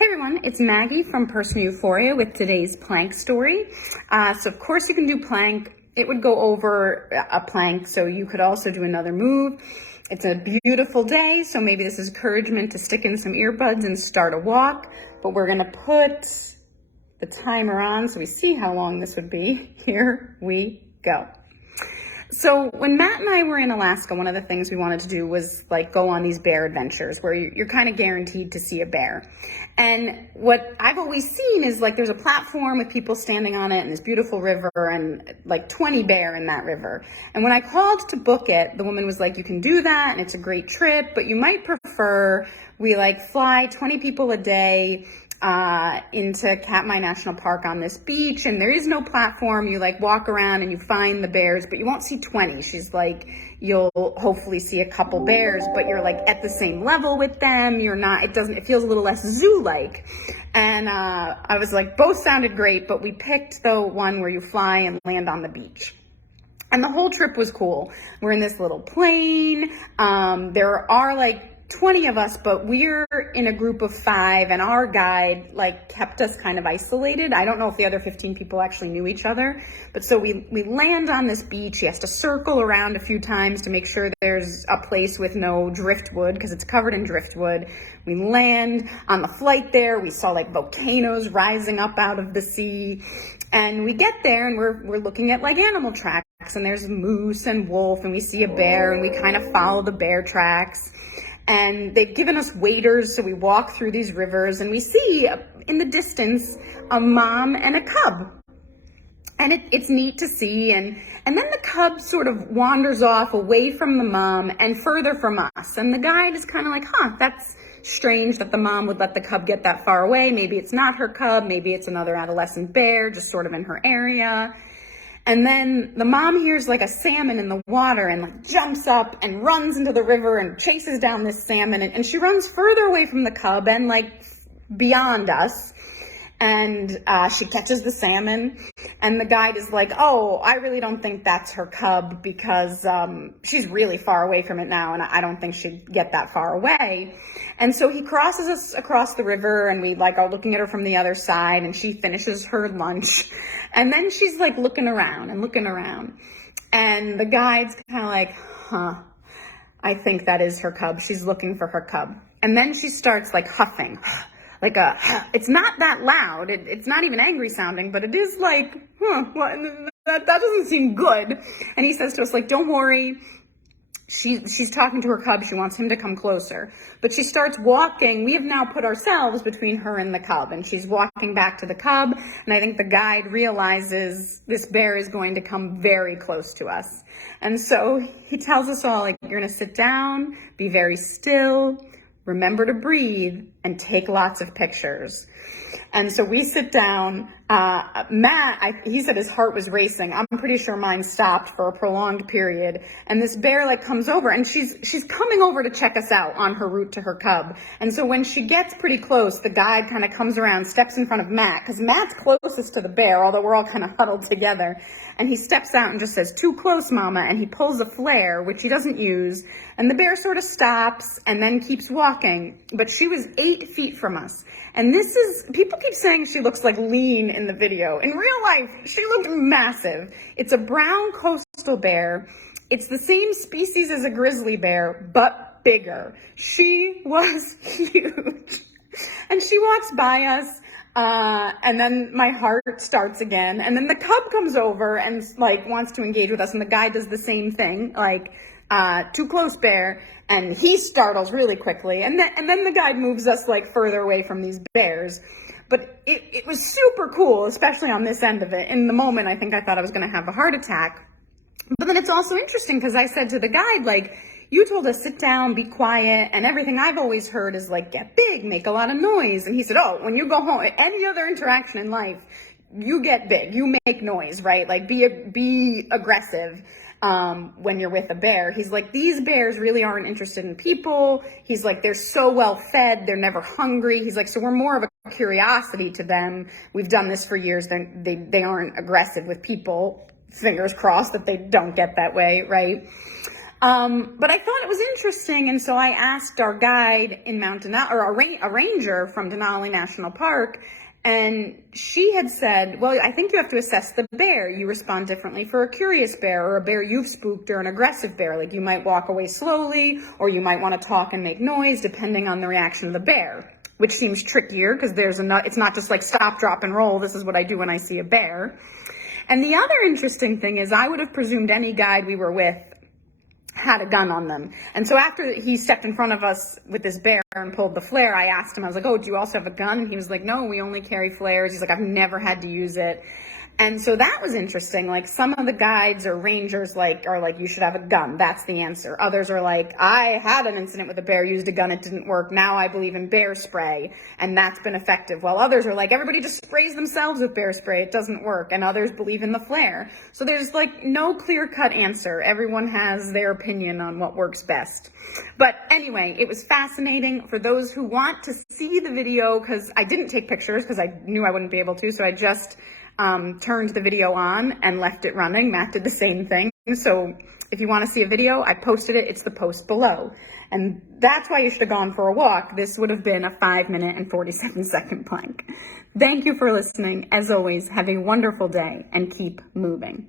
Hey everyone, it's Maggie from Personal Euphoria with today's plank story. So of course you can do plank. It would go over a plank, so you could also do another move. It's a beautiful day, so maybe this is encouragement to stick in some earbuds and start a walk. But we're gonna put the timer on so we see how long this would be. Here we go. So when Matt and I were in Alaska, one of the things we wanted to do was like go on these bear adventures where you're kind of guaranteed to see a bear. And what I've always seen is like there's a platform with people standing on it and this beautiful river and like 20 bear in that river. And when I called to book it, the woman was like, you can do that and it's a great trip, but you might prefer we like fly 20 people a day into Katmai National Park on this beach, and there is no platform. You like walk around and you find the bears, but you won't see 20. She's like, you'll hopefully see a couple bears, but you're like at the same level with them. You're not, it feels a little less zoo-like. And I was like, both sounded great, but we picked the one where you fly and land on the beach. And the whole trip was cool. We're in this little plane. There are like 20 of us, but we're in a group of 5, and our guide like kept us kind of isolated. I don't know if the other 15 people actually knew each other, but so we land on this beach. He has to circle around a few times to make sure there's a place with no driftwood because it's covered in driftwood. We land on the flight there. We saw like volcanoes rising up out of the sea, and we get there and we're looking at like animal tracks, and there's moose and wolf, and we see a bear and we kind of follow the bear tracks. And they've given us waders, so we walk through these rivers and we see in the distance a mom and a cub. And it's neat to see. And then the cub sort of wanders off away from the mom and further from us. And the guide is kind of like, that's strange that the mom would let the cub get that far away. Maybe it's not her cub. Maybe it's another adolescent bear just sort of in her area. And then the mom hears like a salmon in the water and like jumps up and runs into the river and chases down this salmon. And she runs further away from the cub and like beyond us. And she catches the salmon, and the guide is like, I really don't think that's her cub because she's really far away from it now, and I don't think she'd get that far away. And so he crosses us across the river, and we like are looking at her from the other side, and she finishes her lunch. And then she's like looking around. And the guide's kind of like, I think that is her cub. She's looking for her cub. And then she starts like huffing. Like it's not that loud. It's not even angry sounding, but it is like, that doesn't seem good. And he says to us, like, don't worry. She's talking to her cub. She wants him to come closer. But she starts walking. We have now put ourselves between her and the cub, and she's walking back to the cub. And I think the guide realizes this bear is going to come very close to us. And so he tells us all, like, you're going to sit down, be very still, remember to breathe, and take lots of pictures. And so we sit down. Matt, he said his heart was racing. I'm pretty sure mine stopped for a prolonged period. And this bear like comes over, and she's coming over to check us out on her route to her cub. And so when she gets pretty close, the guide kind of comes around, steps in front of Matt, because Matt's closest to the bear, although we're all kind of huddled together. And he steps out and just says, "Too close, mama." And he pulls a flare, which he doesn't use. And the bear sort of stops and then keeps walking. But she was 8 feet from us. And people keep saying she looks like lean in the video. In real life, she looked massive. It's a brown coastal bear. It's the same species as a grizzly bear, but bigger. She was huge. And she walks by us, and then my heart starts again. And then the cub comes over and like wants to engage with us, and the guy does the same thing, like, too close, bear, and he startles really quickly, and then the guide moves us like further away from these bears. But it was super cool, especially on this end of it. In the moment, I think I thought I was going to have a heart attack. But then it's also interesting because I said to the guide, like, you told us sit down, be quiet, and everything I've always heard is like, get big, make a lot of noise. And he said, when you go home, any other interaction in life, you get big, you make noise, right? Like be aggressive. When you're with a bear. He's like, these bears really aren't interested in people. He's like, they're so well fed, they're never hungry. He's like, so we're more of a curiosity to them. We've done this for years. They aren't aggressive with people. Fingers crossed that they don't get that way, right? But I thought it was interesting, and so I asked our guide in Mount Denali, or a ranger from Denali National Park, and she had said, well, I think you have to assess the bear. You respond differently for a curious bear or a bear you've spooked or an aggressive bear. Like you might walk away slowly, or you might want to talk and make noise depending on the reaction of the bear, which seems trickier because it's not just like stop, drop, and roll. This is what I do when I see a bear. And the other interesting thing is I would have presumed any guide we were with had a gun on them. And so after he stepped in front of us with this bear and pulled the flare, I asked him, I was like, oh, do you also have a gun? And he was like, no, we only carry flares. He's like, I've never had to use it. And so that was interesting. Like some of the guides or rangers are like, you should have a gun. That's the answer. Others are like, I had an incident with a bear, used a gun, it didn't work. Now I believe in bear spray, and that's been effective. While others are like, everybody just sprays themselves with bear spray, it doesn't work. And others believe in the flare. So there's like no clear-cut answer. Everyone has their opinion on what works best. But anyway, it was fascinating. For those who want to see the video, because I didn't take pictures because I knew I wouldn't be able to, so I just turned the video on and left it running. Matt did the same thing. So if you want to see a video, I posted it. It's the post below. And that's why you should have gone for a walk. This would have been a 5-minute and 47-second plank. Thank you for listening. As always, have a wonderful day and keep moving.